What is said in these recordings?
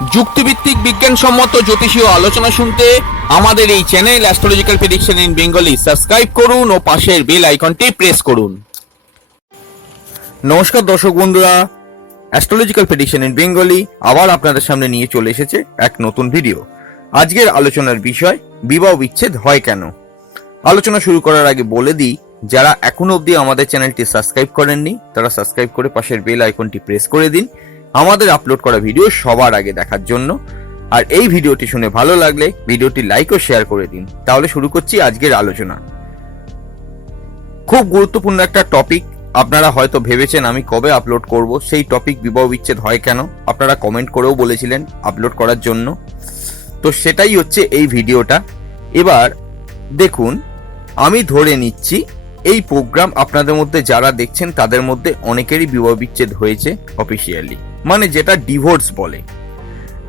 যুক্তিভিত্তিক বিজ্ঞানসম্মত জ্যোতিষীয় আলোচনা শুনতে আমাদের এই channel astrological prediction in Bengali subscribe করুন ও পাশের বেল আইকনটি প্রেস করুন। নমস্কার দর্শক বন্ধুরা, অ্যাস্ট্রোলজিক্যাল প্রেডিকশন ইন বেঙ্গলি আবার আপনাদের সামনে নিয়ে চলে এসেছে এক নতুন ভিডিও। আজকের আলোচনার বিষয় বিবাহ বিচ্ছেদ হয় কেন। আলোচনা শুরু করার আগে বলে দিই, যারা এখনো অবধি আমাদের চ্যানেলটি সাবস্ক্রাইব করেননি তারা সাবস্ক্রাইব করে পাশের বেল আইকনটি প্রেস করে দিন আমাদের আপলোড করা ভিডিও সবার আগে দেখার জন্য। আর এই ভিডিওটি শুনে ভালো লাগলে ভিডিওটি লাইক ও শেয়ার করে দিন। তাহলে শুরু করছি আজকের আলোচনা। খুব গুরুত্বপূর্ণ একটা টপিক। আপনারা হয়তো ভেবেছেন আমি কবে আপলোড করব সেই টপিক, বিবাহ বিচ্ছেদ হয় কেন। আপনারা কমেন্ট করেও বলেছিলেন আপলোড করার জন্য, তো সেটাই হচ্ছে এই ভিডিওটা। এবার দেখুন, আমি ধরে নিচ্ছি এই প্রোগ্রাম আপনাদের মধ্যে যারা দেখছেন তাদের মধ্যে অনেকেরই বিবাহ বিচ্ছেদ হয়েছে অফিসিয়ালি, মানে যেটা ডিভোর্স বলে।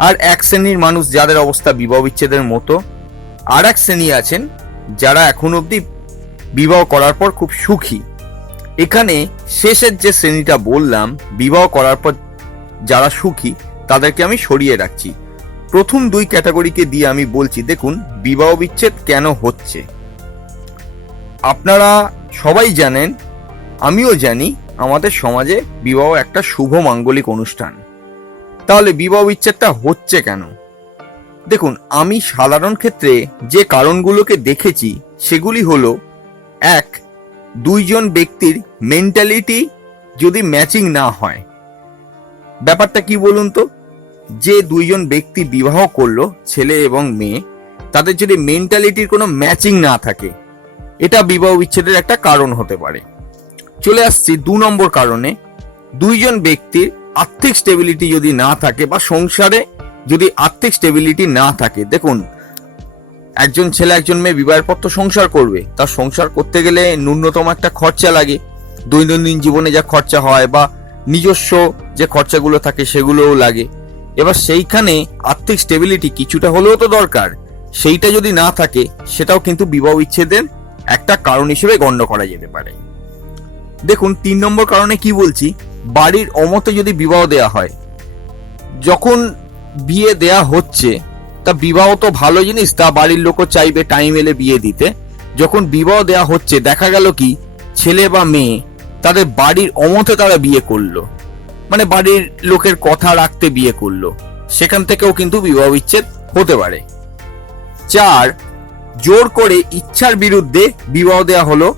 আর এক শ্রেণীর মানুষ যাদের অবস্থা বিবাহ বিচ্ছেদের মতো, আর এক শ্রেণী আছেন যারা এখন অবধি বিবাহ করার পর খুব সুখী। এখানে শেষের যে শ্রেণীটা বললাম, বিবাহ করার পর যারা সুখী, তাদেরকে আমি সরিয়ে রাখছি। প্রথম দুই ক্যাটাগরিকে দিয়ে আমি বলছি, দেখুন বিবাহ বিচ্ছেদ কেন হচ্ছে। আপনারা সবাই জানেন, আমিও জানি, আমাদের সমাজে বিবাহ একটা শুভ মাঙ্গলিক অনুষ্ঠান। তাহলে বিবাহ বিচ্ছেদটা হচ্ছে কেন? দেখুন, আমি সাধারণ ক্ষেত্রে যে কারণগুলোকে দেখেছি সেগুলি হলো, এক, দুইজন ব্যক্তির মেন্টালিটি যদি ম্যাচিং না হয়। ব্যাপারটা কি বলুন তো, যে দুইজন ব্যক্তি বিবাহ করলো, ছেলে এবং মেয়ে, তাদের যদি মেন্টালিটির কোনো ম্যাচিং না থাকে, এটা বিবাহ বিচ্ছেদের একটা কারণ হতে পারে। চলে আসছি দু নম্বর কারণে, দুইজন ব্যক্তির আর্থিক স্টেবিলিটি যদি না থাকে বা সংসারে যদি আর্থিক স্টেবিলিটি না থাকে। দেখুন, একজন ছেলে একজন মেয়ে বিবাহের পর তো সংসার করবে, তার সংসার করতে গেলে ন্যূনতম একটা খরচা লাগে, দৈনন্দিন জীবনে যা খরচা হয় বা নিজস্ব যে খরচাগুলো থাকে সেগুলোও লাগে। এবার সেইখানে আর্থিক স্টেবিলিটি কিছুটা হলেও তো দরকার। সেইটা যদি না থাকে, সেটাও কিন্তু বিবাহ বিচ্ছেদের একটা কারণ হিসেবে গণ্য করা যেতে পারে। দেখুন, তিন নম্বর কারণে কি বলছি, বাড়ির অমতে যদি বিবাহ দেয়া হয়। যখন বিয়ে দেয়া হচ্ছে, তা বিবাহ তো ভালো জিনিস, তা বাড়ির লোকও চাইবে টাইম এলে বিয়ে দিতে। যখন বিবাহ দেয়া হচ্ছে, দেখা গেল কি ছেলে বা মেয়ে তাদের বাড়ির অমতে তারা বিয়ে করলো, মানে বাড়ির লোকের কথা রাখতে বিয়ে করলো, সেখান থেকেও কিন্তু বিবাহ বিচ্ছেদ হতে পারে। চার, জোর করে ইচ্ছার বিরুদ্ধে বিবাহ দেয়া হলো,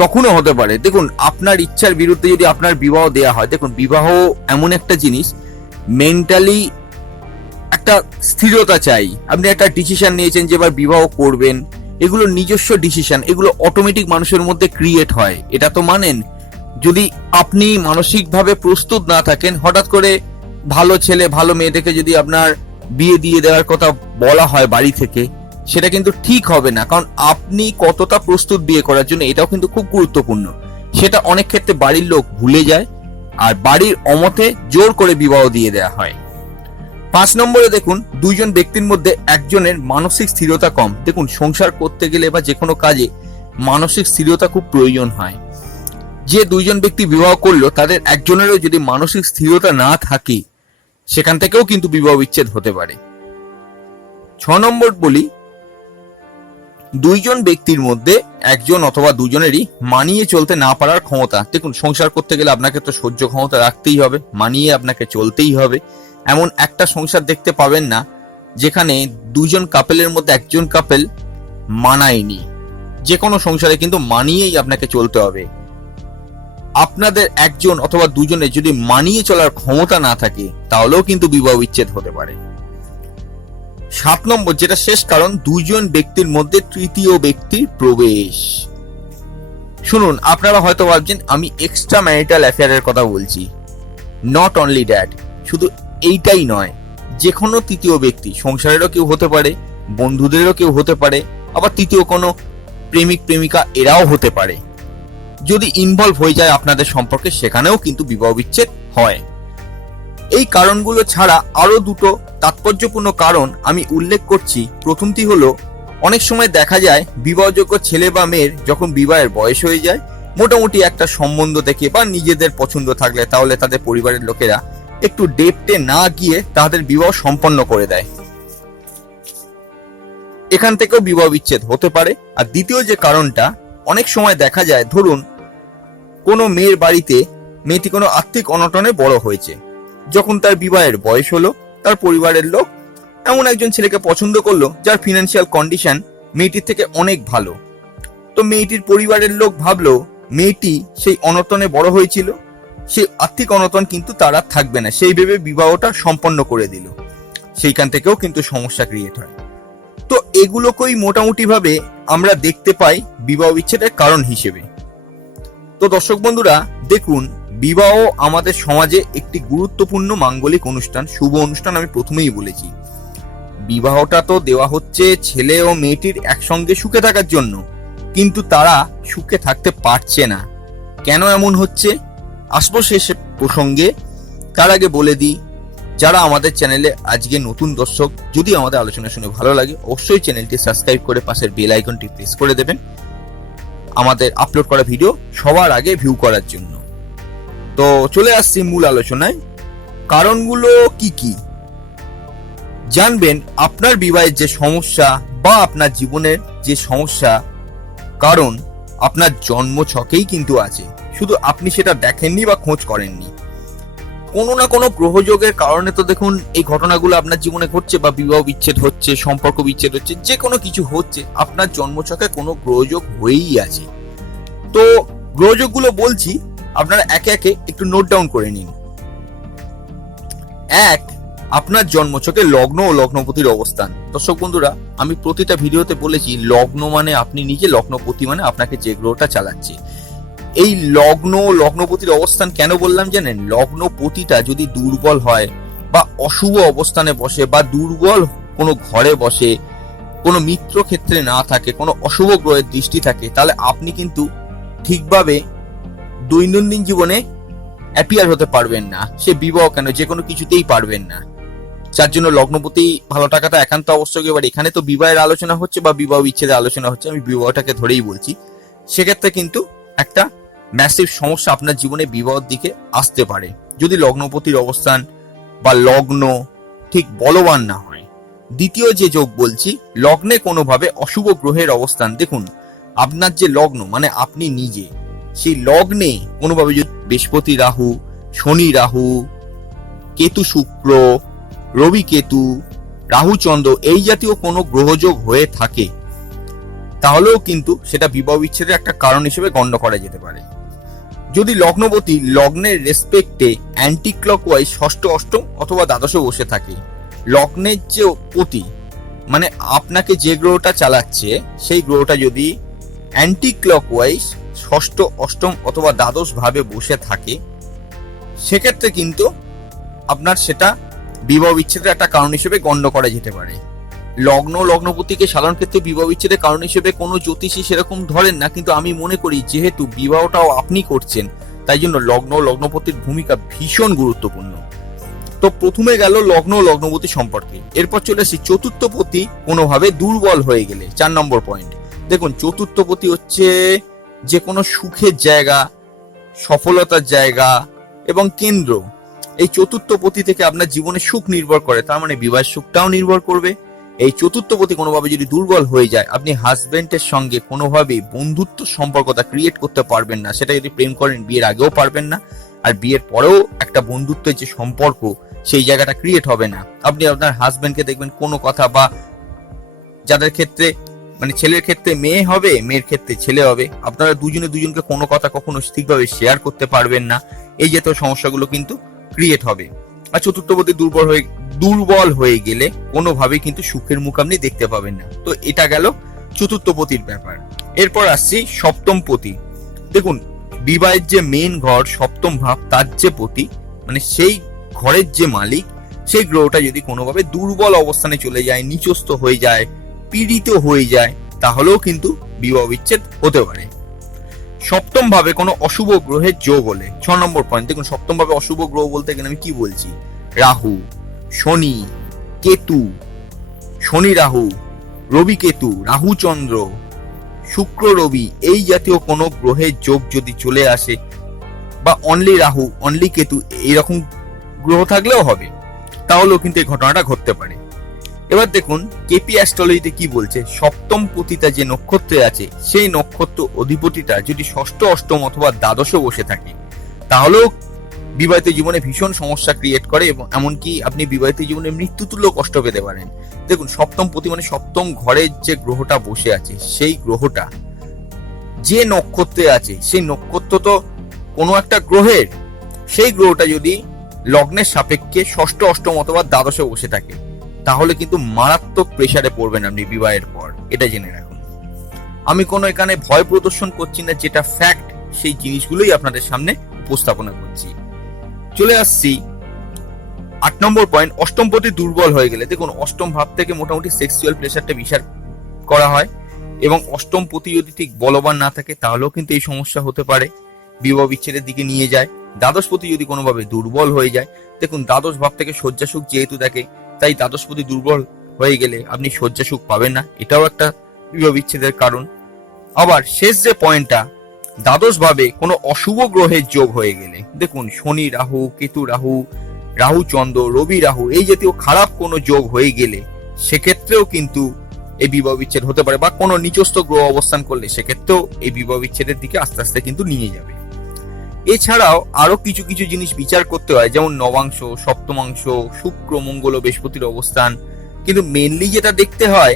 তখনও হতে পারে। দেখুন, আপনার ইচ্ছার বিরুদ্ধে যদি আপনার বিবাহ দেয়া হয়, দেখুন বিবাহ এমন একটা জিনিস, মেন্টালি একটা স্থিরতা চাই। আপনি একটা ডিসিশন নিয়েছেন যে এবার বিবাহ করবেন, এগুলো নিজস্ব ডিসিশন, এগুলো অটোমেটিক মানুষের মধ্যে ক্রিয়েট হয়, এটা তো মানেন। যদি আপনি মানসিকভাবে প্রস্তুত না থাকেন, হঠাৎ করে ভালো ছেলে ভালো মেয়ে দেখে যদি আপনার বিয়ে দিয়ে দেওয়ার কথা বলা হয় বাড়ি থেকে, সেটা কিন্তু ঠিক হবে না। কারণ আপনি কতটা প্রস্তুত বিয়ে করার জন্য, এটাও কিন্তু খুব গুরুত্বপূর্ণ। সেটা অনেক ক্ষেত্রে বাড়ির লোক ভুলে যায়, আর বাড়ির অমতে জোর করে বিবাহ দিয়ে দেওয়া হয়। পাঁচ নম্বরে দেখুন, দুইজন ব্যক্তির মধ্যে একজনের মানসিক স্থিরতা কম। দেখুন, সংসার করতে গেলে বা যে কোনো কাজে মানসিক স্থিরতা খুব প্রয়োজন হয়। যে দুইজন ব্যক্তি বিবাহ করলো, তাদের একজনেরও যদি মানসিক স্থিরতা না থাকে, সেখান থেকেও কিন্তু বিবাহ বিচ্ছেদ হতে পারে। ছ নম্বর বলি, দুইজন ব্যক্তির মধ্যে একজন অথবা দুজনেরই মানিয়ে চলতে না পারার ক্ষমতা। দেখুন, সংসার করতে গেলে আপনাকে তো সহ্য ক্ষমতা রাখতেই হবে, মানিয়ে আপনাকে চলতেই হবে। এমন একটা সংসার দেখতে পাবেন না যেখানে দুজন কাপেলের মধ্যে একজন কাপেল মানায়নি। যে কোনো সংসারে কিন্তু মানিয়েই আপনাকে চলতে হবে। আপনাদের একজন অথবা দুজনের যদি মানিয়ে চলার ক্ষমতা না থাকে, তাহলেও কিন্তু বিবাহ বিচ্ছেদ হতে পারে। সাত নম্বর, যেটা শেষ কারণ, দুইজন ব্যক্তির মধ্যে তৃতীয় ব্যক্তির প্রবেশ। শুনুন, আপনারা হয়তো ভাবছেন আমি এক্সট্রা ম্যারিটাল অ্যাফেয়ারের কথা বলছি। নট অনলি দ্যাট, শুধু এইটাই নয়, যে কোনো তৃতীয় ব্যক্তি, সংসারেরও কেউ হতে পারে, বন্ধুদেরও কেউ হতে পারে, আবার তৃতীয় কোনো প্রেমিক প্রেমিকা এরাও হতে পারে। যদি ইনভলভ হয়ে যায় আপনাদের সম্পর্কে, সেখানেও কিন্তু বিবাহ বিচ্ছেদ হয়। এই কারণগুলো ছাড়া আরো দুটো তাৎপর্যপূর্ণ কারণ আমি উল্লেখ করছি। প্রথমটি হলো, অনেক সময় দেখা যায় বিবাহযোগ্য ছেলে বা মেয়ের যখন বিবাহের বয়স হয়ে যায়, মোটামুটি একটা সম্বন্ধ দেখে বা নিজেদের পছন্দ থাকলে, তাহলে তাদের পরিবারের লোকেরা একটু ডেপথে না গিয়ে তাদের বিবাহ সম্পন্ন করে দেয়। এখান থেকেও বিবাহ বিচ্ছেদ হতে পারে। আর দ্বিতীয় যে কারণটা, অনেক সময় দেখা যায় ধরুন কোনো মেয়ের বাড়িতে মেয়েটি কোনো আর্থিক অনটনে বড় হয়েছে, যখন তার বিবাহের বয়স হলো তার পরিবারের লোক এমন একজন ছেলেকে পছন্দ করলো যার ফিনান্সিয়াল কন্ডিশন মেয়েটির থেকে অনেক ভালো। তো মেয়েটির পরিবারের লোক ভাবলো মেয়েটি সেই অনটনে বড় হয়েছিল, সেই আর্থিক অনটন কিন্তু তার আর থাকবে না, সেই ভেবে বিবাহটা সম্পন্ন করে দিল। সেইখান থেকেও কিন্তু সমস্যা ক্রিয়েট হয়। তো এগুলোকেই মোটামুটি ভাবে আমরা দেখতে পাই বিবাহ বিচ্ছেদের কারণ হিসেবে। তো দর্শক বন্ধুরা দেখুন, বিবাহ আমাদের সমাজে একটি গুরুত্বপূর্ণ মাঙ্গলিক অনুষ্ঠান, শুভ অনুষ্ঠান। আমি প্রথমেই বলেছি বিবাহটা তো দেওয়া হচ্ছে ছেলে ও মেয়েটির একসঙ্গে সুখে থাকার জন্য, কিন্তু তারা সুখে থাকতে পারছে না। কেন এমন হচ্ছে আসবো শেষ প্রসঙ্গে। তার আগে বলে দিই, যারা আমাদের চ্যানেলে আজকে নতুন দর্শক, যদি আমাদের আলোচনা শুনে ভালো লাগে অবশ্যই চ্যানেলটি সাবস্ক্রাইব করে পাশের বেল আইকনটি প্রেস করে দেবেন আমাদের আপলোড করা ভিডিও সবার আগে ভিউ করার জন্য। তো চলে আসছি মূল আলোচনায়। কারণগুলো কি কি জানবেন। আপনার বিবাহের যে সমস্যা বা আপনার জীবনের যে সমস্যা, কারণ আপনার জন্ম ছকেই কিন্তু আছে, শুধু আপনি সেটা দেখেননি বা খোঁজ করেননি। কোনো না কোনো গ্রহযোগের কারণে তো দেখুন এই ঘটনাগুলো আপনার জীবনে ঘটছে, বা বিবাহ বিচ্ছেদ হচ্ছে, সম্পর্ক বিচ্ছেদ হচ্ছে, যে কোনো কিছু হচ্ছে, আপনার জন্মছকে কোনো গ্রহযোগ হয়েই আছে। তো গ্রহযোগগুলো বলছি, আপনারা একে একে একটু নোট ডাউন করে নিন। এক, আপনার জন্মছকে লগ্ন ও লগ্নপতির অবস্থান। দর্শক বন্ধুরা, আমি প্রতিটা ভিডিওতে বলেছি লগ্ন মানে আপনি নিজে, লগ্নপতি মানে আপনাকে যে গ্রহটা চালাচ্ছে। এই লগ্ন লগ্নপতির অবস্থান কেন বললাম জানেন? লগ্নপতিটা যদি দুর্বল হয় বা অশুভ অবস্থানে বসে বা দুর্বল কোনো ঘরে বসে, কোনো মিত্র ক্ষেত্রে না থাকে, কোনো অশুভ গ্রহের দৃষ্টি থাকে, তাহলে আপনি কিন্তু ঠিকভাবে দৈনন্দিন জীবনে অ্যাপিয়ার হতে পারবেন না। সে বিবাহ কেন, যে কোনো কিছুতেই পারবেন না। যার জন্য লগ্নপতি ভালো টাকাটা একান্ত আবশ্যক। এবার এখানে তো বিবাহের আলোচনা হচ্ছে বা বিবাহ বিচ্ছেদের আলোচনা হচ্ছে, আমি বিবাহটাকে ধরেই বলছি। সেক্ষেত্রে কিন্তু একটা ম্যাসিভ সমস্যা আপনার জীবনে বিবাহের দিকে আসতে পারে, যদি লগ্নপতির অবস্থান বা লগ্ন ঠিক বলবান না হয়। দ্বিতীয় যে যোগ বলছি, লগ্নে কোনোভাবে অশুভ গ্রহের অবস্থান। দেখুন, আপনার যে লগ্ন মানে আপনি নিজে, সেই লগ্নে কোনোভাবে যদি বৃহস্পতি রাহু, শনি রাহু, কেতু শুক্র, রবি কেতু, রাহু চন্দ্র এই জাতীয় কোনো গ্রহযোগ হয়ে থাকে, তাহলেও কিন্তু সেটা বিবাহ বিচ্ছেদের একটা কারণ হিসেবে গণ্য করা যেতে পারে। যদি লগ্নপতি লগ্নের রেসপেক্টে অ্যান্টি ক্লকওয়াইজ ষষ্ঠ, অষ্টম অথবা দ্বাদশে বসে থাকে, লগ্নের যে পতি মানে আপনাকে যে গ্রহটা চালাচ্ছে সেই গ্রহটা যদি অ্যান্টি ক্লকওয়াইজ ষষ্ঠ, অষ্টম অথবা দ্বাদশ ভাবে বসে থাকে, সেক্ষেত্রে কিন্তু আপনার সেটা বিবাহ বিচ্ছেদের একটা কারণ হিসেবে গণ্য করা যেতে পারে। লগ্ন লগ্নপতিকে সাধারণ ক্ষেত্রে বিবাহ বিচ্ছেদের কারণ হিসেবে কোনো জ্যোতিষী সেরকম ধরেন না, কিন্তু আমি মনে করি যেহেতু বিবাহটাও আপনি করছেন, তাই জন্য লগ্ন লগ্নপতির ভূমিকা ভীষণ গুরুত্বপূর্ণ। তো প্রথমে গেল লগ্ন লগ্নপতি সম্পর্কে। এরপর চলে আসি চতুর্থ পতি কোনোভাবে দুর্বল হয়ে গেলে। 4 নম্বর পয়েন্ট। দেখুন, চতুর্থ পতি হচ্ছে যে কোনো সুখের জায়গা, সফলতার জায়গা এবং কেন্দ্র। এই চতুর্থ পতি থেকে আপনার জীবনে সুখ নির্ভর করে, তার মানে বিবাহের সুখটাও নির্ভর করবে। এই চতুর্থ পতি কোনোভাবে যদি দুর্বল হয়ে যায়, আপনি হাজবেন্ডের সঙ্গে কোনোভাবেই বন্ধুত্ব সম্পর্কটা ক্রিয়েট করতে পারবেন না। সেটা যদি প্রেম করেন বিয়ের আগেও পারবেন না, আর বিয়ের পরেও একটা বন্ধুত্বের যে সম্পর্ক সেই জায়গাটা ক্রিয়েট হবে না। আপনি আপনার হাজবেন্ডকে দেখবেন কোনো কথা, বা যাদের ক্ষেত্রে মানে ছেলের ক্ষেত্রে মেয়ে হবে, মেয়ের ক্ষেত্রে ছেলে হবে, আপনারা দুজনে দুজনকে কোনো কথা কখনো ঠিকভাবে শেয়ার করতে পারবেন না। এই জাতীয় সমস্যাগুলো কিন্তু ক্রিয়েট হবে। আর চতুর্থপতি দুর্বল হয়ে গেলে কোনোভাবেই কিন্তু সুখের মুখ আপনি দেখতে পাবেন না। তো এটা গেল চতুর্থপতির ব্যাপার। এরপর আসছি সপ্তম পতি। দেখুন, বিবাহের যে মেন ঘর সপ্তম ভাব, তার যে পতি মানে সেই ঘরের যে মালিক, সেই গ্রহটা যদি কোনোভাবে দুর্বল অবস্থানে চলে যায়, নিচস্থ হয়ে যায়, পীড়িত হয়ে যায়, তাহলেও কিন্তু বিবাহ বিচ্ছেদ হতে পারে। সপ্তম ভাবে কোনো অশুভ গ্রহের যোগ হলে। 6 নম্বর পয়েন্ট। দেখুন, সপ্তম ভাবে অশুভ গ্রহ বলতে গেলে আমি কি বলছি? রাহু, শনি, কেতু, শনি রাহু, রবি কেতু, রাহু চন্দ্র, শুক্র রবি এই জাতীয় কোনো গ্রহের যোগ যদি চলে আসে, বা অনলি রাহু অনলি কেতু এরকম গ্রহ থাকলেও হবে, তাহলেও কিন্তু এই ঘটনাটা ঘটতে পারে। এবার দেখুন কেপি অ্যাস্ট্রোলজিতে কি বলছে, সপ্তম পতিতা যে নক্ষত্রে আছে সেই নক্ষত্র অধিপতিটা যদি ষষ্ঠ, অষ্টম অথবা দ্বাদশে বসে থাকে, তাহলেও বিবাহিত জীবনে ভীষণ সমস্যা ক্রিয়েট করে এবং এমনকি আপনি বিবাহিত জীবনে মৃত্যুতুল্য কষ্ট পেতে পারেন। দেখুন সপ্তম পতি মানে সপ্তম ঘরের যে গ্রহটা বসে আছে, সেই গ্রহটা যে নক্ষত্রে আছে, সেই নক্ষত্র তো কোনো একটা গ্রহের, সেই গ্রহটা যদি লগ্নের সাপেক্ষে ষষ্ঠ, অষ্টম অথবা দ্বাদশে বসে থাকে, তাহলে কিন্তু মারাত্মক প্রেসারে পড়বেন আপনি বিবাহের পর, এটা জেনে রাখুন। আমি কোনো এখানে ভয় প্রদর্শন করছি না, যেটা ফ্যাক্ট সেই জিনিসগুলোই আপনাদের সামনে উপস্থাপনা করছি। চলে আসছি 8 নম্বর পয়েন্ট, অষ্টমপতি দুর্বল হয়ে গেলে। দেখুন অষ্টম ভাব থেকে মোটামুটি সেক্সুয়াল প্রেসারটা বিচার করা হয় এবং অষ্টম পতি যদি ঠিক বলবান না থাকে, তাহলেও কিন্তু এই সমস্যা হতে পারে, বিবাহ বিচ্ছেদের দিকে নিয়ে যায়। দ্বাদশ পতি যদি কোনোভাবে দুর্বল হয়ে যায়, দেখুন দ্বাদশ ভাব থেকে শয্যা সুখ যেহেতু থাকে, তাই দ্বাদশ পতি দুর্বল হয়ে গেলে আপনি শয্যা সুখ পাবেন না, এটাও একটা বিবাহ বিচ্ছেদের কারণ। আবার শেষ যে পয়েন্টটা, দ্বাদশ ভাবে কোনো অশুভ গ্রহের যোগ হয়ে গেলে, দেখুন শনি রাহু, কেতু রাহু, রাহু চন্দ্র, রবি রাহু, এই জাতীয় খারাপ কোনো যোগ হয়ে গেলে সেক্ষেত্রেও কিন্তু এই বিবাহ বিচ্ছেদ হতে পারে, বা কোনো নিচস্থ গ্রহ অবস্থান করলে সেক্ষেত্রেও এই বিবাহ বিচ্ছেদের দিকে আস্তে আস্তে কিন্তু নিয়ে যাবে। এছাড়াও আরো কিছু কিছু জিনিস বিচার করতে হয়, যেমন নবাংশ, সপ্তমাংশ, শুক্র, মঙ্গল ও বৃহস্পতির অবস্থান। কিন্তু মেনলি যেটা দেখতে হয়,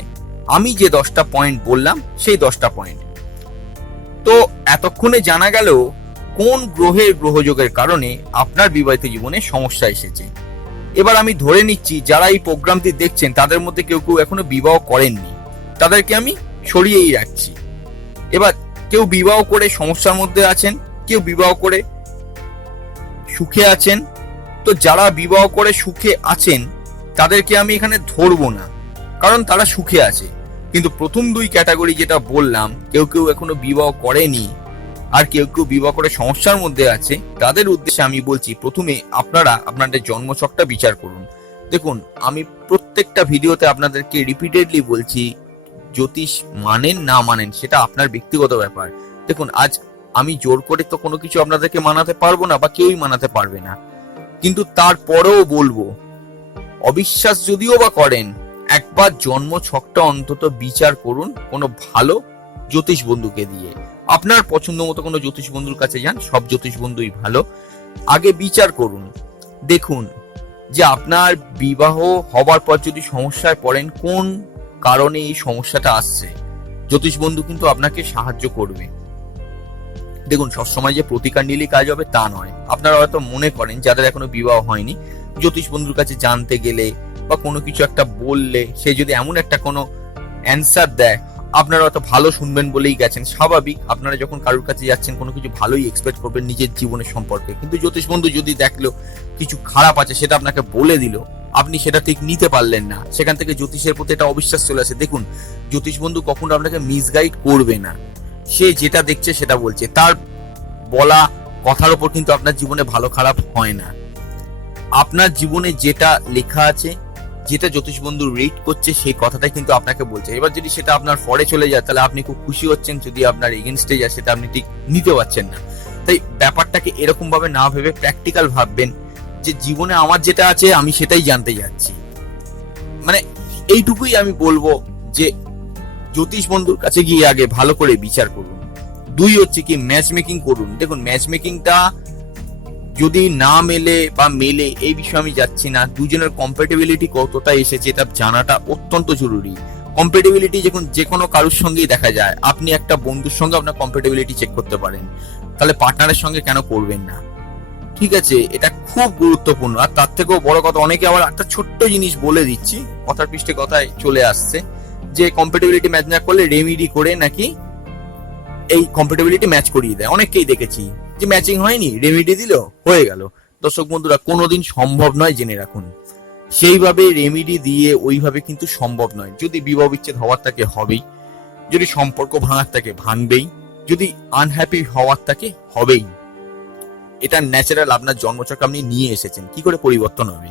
আমি যে 10টা পয়েন্ট বললাম সেই 10টা পয়েন্ট। তো এতক্ষণে জানা গেল কোন গ্রহের গ্রহযোগের কারণে আপনার বিবাহিত জীবনে সমস্যা এসেছে। এবার আমি ধরে নিচ্ছি যারা এই প্রোগ্রামটি দেখছেন তাদের মধ্যে কেউ কেউ এখনো বিবাহ করেননি, তাদেরকে আমি সরিয়েই রাখছি। এবার কেউ বিবাহ করে সমস্যার মধ্যে আছেন, কেউ বিবাহ করে সুখে আছেন। তো যারা বিবাহ করে সুখে আছেন তাদেরকে আমি এখানে ধরবো না, কারণ তারা সুখে আছে। কিন্তু প্রথম দুই ক্যাটাগরি যেটা বললাম, কেউ কেউ এখনো বিবাহ করেনি আর কেউ কেউ বিবাহ করে সমস্যার মধ্যে আছে, তাদের উদ্দেশ্যে আমি বলছি প্রথমে আপনারা আপনাদের জন্মছকটা বিচার করুন। দেখুন আমি প্রত্যেকটা ভিডিওতে আপনাদেরকে রিপিটেডলি বলছি, জ্যোতিষ মানেন না মানেন সেটা আপনার ব্যক্তিগত ব্যাপার। দেখুন আজ আমি জোর করে তো কোনো কিছু আপনাদেরকে মানাতে পারবো না, বা কেউই মানাতে পারবে না, কিন্তু তারপরেও বলবো অবিশ্বাস যদিও বা করেন, একবার জন্ম ছকটা অন্তত বিচার করুন কোনো ভালো জ্যোতিষ বন্ধুকে দিয়ে। আপনার পছন্দ মতো কোনো জ্যোতিষ বন্ধুর কাছে যান, সব জ্যোতিষ বন্ধুই ভালো। আগে বিচার করুন, দেখুন যে আপনার বিবাহ হবার পর যদি সমস্যায় পড়েন, কোন কারণে এই সমস্যাটা আসছে, জ্যোতিষ বন্ধু কিন্তু আপনাকে সাহায্য করবে। দেখুন সবসময় যে প্রতিকার নিলেই কাজ হবে তা নয়। আপনারা হয়তো মনে করেন যাদের এখনো বিবাহ হয়নি, জ্যোতিষ বন্ধুর কাছে জানতে গেলে বা কোনো কিছু একটা বললে সে যদি এমন একটা কোনো অ্যান্সার দেয়, আপনারা হয়তো ভালো শুনবেন বলেই গেছেন। স্বাভাবিক, আপনারা যখন কারোর কাছে যাচ্ছেন কোনো কিছু ভালোই এক্সপেক্ট করবেন নিজের জীবনের সম্পর্কে। কিন্তু জ্যোতিষ বন্ধু যদি দেখলো কিছু খারাপ আছে, সেটা আপনাকে বলে দিল, আপনি সেটা ঠিক নিতে পারলেন না, সেখান থেকে জ্যোতিষের প্রতি একটা অবিশ্বাস চলে আসে। দেখুন জ্যোতিষ বন্ধু কখনো আপনাকে মিসগাইড করবে না, সে যেটা দেখছে সেটা বলছে, তার বলা কথার উপর কিন্তু আপনার জীবনে ভালো খারাপ হয় না। আপনার জীবনে যেটা লেখা আছে, যেটা জ্যোতিষ বন্ধু রিড করছে, সেই কথাটাই কিন্তু আপনাকে বলছে। এবার যদি সেটা আপনার ফরে চলে যায় তাহলে আপনি খুব খুশি হচ্ছেন, যদি আপনার এগেনস্টে যায় সেটা আপনি ঠিক নিতে পারছেন না। তাই ব্যাপারটাকে এরকম ভাবে না ভেবে প্র্যাকটিক্যাল ভাববেন, যে জীবনে আমার যেটা আছে আমি সেটাই জানতে যাচ্ছি। মানে এইটুকুই আমি বলবো, যে জ্যোতিষ বন্ধুর কাছে গিয়ে আগে ভালো করে বিচার করুন। 2 হচ্ছে কি, ম্যাচ মেকিং করুন। দেখুন ম্যাচ মেকিংটা যদি না মেলে বা মেলে এই বিষয়ে আমি যাচ্ছি না, দুজনের কম্প্যাটিবিলিটি কতটা এসেছে এটা জানাটা অত্যন্ত জরুরি। কম্প্যাটিবিলিটি যখন যে কোনো কারোর সঙ্গেই দেখা যায়, আপনি একটা বন্ধুর সঙ্গে আপনার কম্প্যাটিবিলিটি চেক করতে পারেন, তাহলে পার্টনারের সঙ্গে কেন করবেন না? ঠিক আছে, এটা খুব গুরুত্বপূর্ণ। আর তার থেকেও বড় কথা, অনেকে আবার একটা ছোট্ট জিনিস বলে দিচ্ছি, কথার পৃষ্ঠে কথায় চলে আসছে, যে কম্প্যাটিবিলিটি ম্যাচ না করলে রেমিডি করে নাকি এই কম্প্যাটিবিলিটি ম্যাচ করিয়ে দেয়। অনেককেই দেখেছি যে ম্যাচিং হয়নি, রেমিডি দিল, হয়ে গেল। দর্শক বন্ধুরা, কোনোদিন সম্ভব নয়, জেনে রাখুন। সেইভাবে রেমিডি দিয়ে ওইভাবে কিন্তু সম্ভব নয়। যদি বিবাহ বিচ্ছেদ হওয়ার থাকে হবেই, যদি সম্পর্ক ভাঙার থাকে ভাঙবেই, যদি আনহ্যাপি হওয়ার থাকে হবেই। এটা ন্যাচারাল, আপনার জন্মচক্র আপনি নিয়ে এসেছেন, কি করে পরিবর্তন হবে?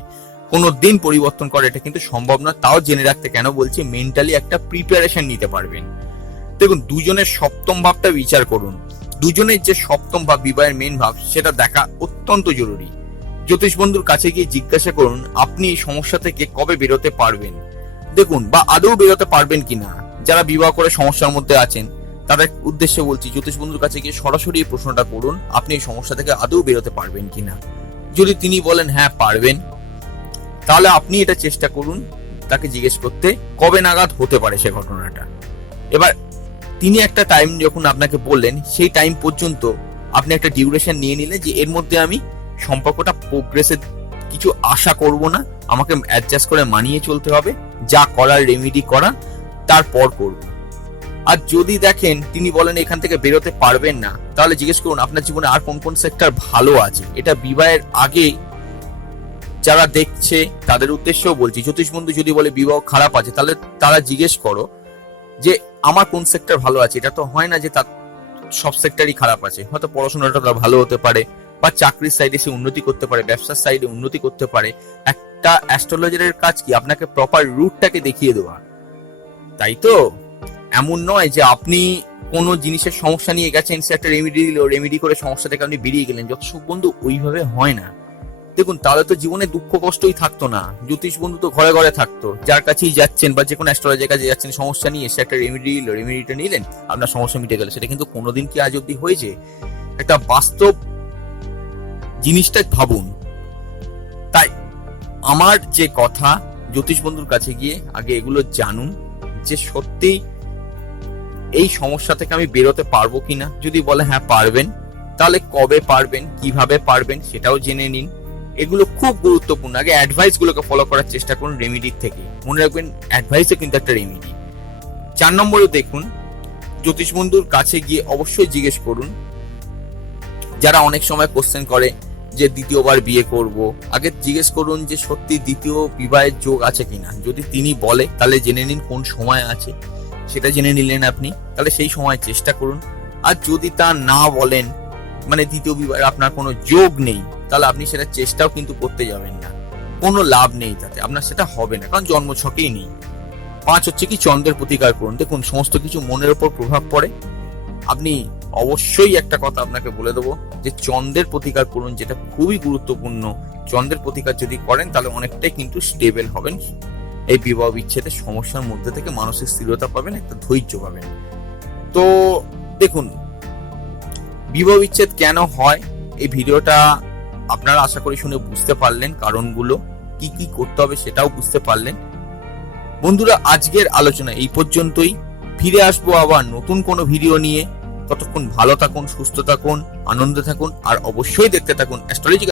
কোনোদিন পরিবর্তন করা এটা কিন্তু সম্ভব নয়। তাও জেনে রাখতে কেন বলছি, মেন্টালি একটা প্রিপারেশন নিতে পারবেন। দেখুন দুজনের সপ্তম ভাবটা বিচার করুন। দুজনের যে সপ্তম ভাব বিবাহের মেন ভাব, সেটা দেখা অত্যন্ত জরুরি। জ্যোতিষ বন্ধুর কাছে গিয়ে জিজ্ঞাসা করুন আপনি এই সমস্যা থেকে কবে বেরোতে পারবেন। দেখুন, বা আদৌ বেরোতে পারবেন কিনা। যারা বিবাহ করে সমস্যার মধ্যে আছেন তাদের উদ্দেশ্যে বলছি, জ্যোতিষ বন্ধুর কাছে গিয়ে সরাসরি এই প্রশ্নটা করুন আপনি এই সমস্যা থেকে আদৌ বেরোতে পারবেন কিনা। যদি তিনি বলেন হ্যাঁ পারবেন, তাহলে আপনি এটা চেষ্টা করুন তাকে জিজ্ঞেস করতে কবে নাগাদ হতে পারে সে ঘটনাটা। এবার তিনি একটা টাইম যখন আপনাকে বললেন, সেই টাইম পর্যন্ত আপনি একটা ডিউরেশন নিয়ে নিলেন যে এর মধ্যে আমি সম্পর্কটা প্রোগ্রেসের কিছু আশা করব না, আমাকে অ্যাডজাস্ট করে মানিয়ে চলতে হবে, যা করার রেমেডি করা তারপর করব। আর যদি দেখেন তিনি বলেন এখান থেকে বেরোতে পারবেন না, তাহলে জিজ্ঞেস করুন আপনার জীবনে আর কোন কোন সেক্টর ভালো আছে। এটা বিবাহের আগে যারা দেখছে তাদের উদ্দেশ্যেও বলছি। জ্যোতিষ বন্ধু যদি বলে বিবাহ খারাপ আছে, তাহলে তারা জিজ্ঞেস করো যে আমার কোন সেক্টর ভালো আছে। এটা তো হয় না যে তার সব সেক্টরই খারাপ আছে, হয়তো পড়াশোনাটা তার ভালো হতে পারে, বা চাকরির সাইডে সে উন্নতি করতে পারে, ব্যবসার সাইডে উন্নতি করতে পারে। একটা অ্যাস্ট্রোলজারের কাজ কি আপনাকে প্রপার রুটটাকে দেখিয়ে দেওয়া, তাই তো। এমন নয় যে আপনি কোনো জিনিসের সমস্যা নিয়ে গেছেন, সে একটা রেমেডি দিল, রেমেডি করে সমস্যা থেকে আপনি বেরিয়ে গেলেন। যতসব বন্ধু ওইভাবে হয় না। দেখুন, তাহলে তো জীবনে দুঃখ কষ্টই থাকতো না। জ্যোতিষ বন্ধু তো ঘরে ঘরে থাকতো, যার কাছেই যাচ্ছেন বা যে কোনো অ্যাস্ট্রোলজারের কাছে যাচ্ছেন সমস্যা নিয়ে, সে একটা রেমেডি দিল, রেমেডিটা নিলেন, আপনার সমস্যা মিটে গেল। সেটা কিন্তু কোনোদিন কি আজ অব্দি হয়েছে? একটা বাস্তব জিনিসটা ভাবুন। তাই আমার যে কথা, জ্যোতিষ বন্ধুর কাছে গিয়ে আগে এগুলো জানুন যে সত্যি এই সমস্যা থেকে আমি বেরোতে পারবো কিনা। যদি বলে হ্যাঁ পারবেন, তাহলে কবে পারবেন, কিভাবে পারবেন সেটাও জেনে নিন। এগুলো খুব গুরুত্বপূর্ণ। আগে অ্যাডভাইস গুলোকে ফলো করার চেষ্টা করুন রেমেডির থেকে। মনে রাখবেন অ্যাডভাইসে কিন্তু একটা রেমেডি। 4 নম্বরে দেখুন, জ্যোতিষ বন্ধুর কাছে গিয়ে অবশ্যই জিজ্ঞেস করুন, যারা অনেক সময় কোশ্চেন করে যে দ্বিতীয়বার বিয়ে করব, আগে জিজ্ঞেস করুন যে সত্যি দ্বিতীয় বিবাহের যোগ আছে কিনা। যদি তিনি বলে তাহলে জেনে নিন কোন সময় আছে, সেটা জেনে নিলেন আপনি, তাহলে সেই সময় চেষ্টা করুন। আর যদি তা না বলেন, মানে দ্বিতীয় বিবাহের আপনার কোনো যোগ নেই, তাহলে আপনি সেটা চেষ্টাও কিন্তু করতে যাবেন না, কোনো লাভ নেই তাতে, আপনার সেটা হবে না, কারণ জন্মছকেই নেই। 5 হচ্ছে কি চন্দ্রের প্রতিকার করুন। দেখুন, সমস্ত কিছু মনের উপর প্রভাব পড়ে। আপনি অবশ্যই একটা কথা আপনাকে বলে দেবো যে চন্দ্রের প্রতিকার করুন, যেটা খুবই গুরুত্বপূর্ণ। চন্দ্রের প্রতিকার যদি করেন তাহলে অনেকটাই কিন্তু স্টেবল হবেন, এই বিবাহ বিচ্ছেদের সমস্যার মধ্যে থেকে মানসিক স্থিরতা পাবেন, একটা ধৈর্য পাবেন। তো দেখুন, বিবাহ বিচ্ছেদ কেন হয় এই ভিডিওটা আপনারা আশা করি শুনে বুঝতে পারলেন, কারণগুলো কি কি করতে হবে সেটাও বুঝতে পারলেন। বন্ধুরা, আজকের আলোচনা এই পর্যন্তই। ফিরে আসবো আবার নতুন কোনো ভিডিও নিয়ে। ততক্ষণ ভালো থাকুন, সুস্থ থাকুন, আনন্দে থাকুন, আর অবশ্যই দেখতে থাকুন অ্যাস্ট্রোলজি।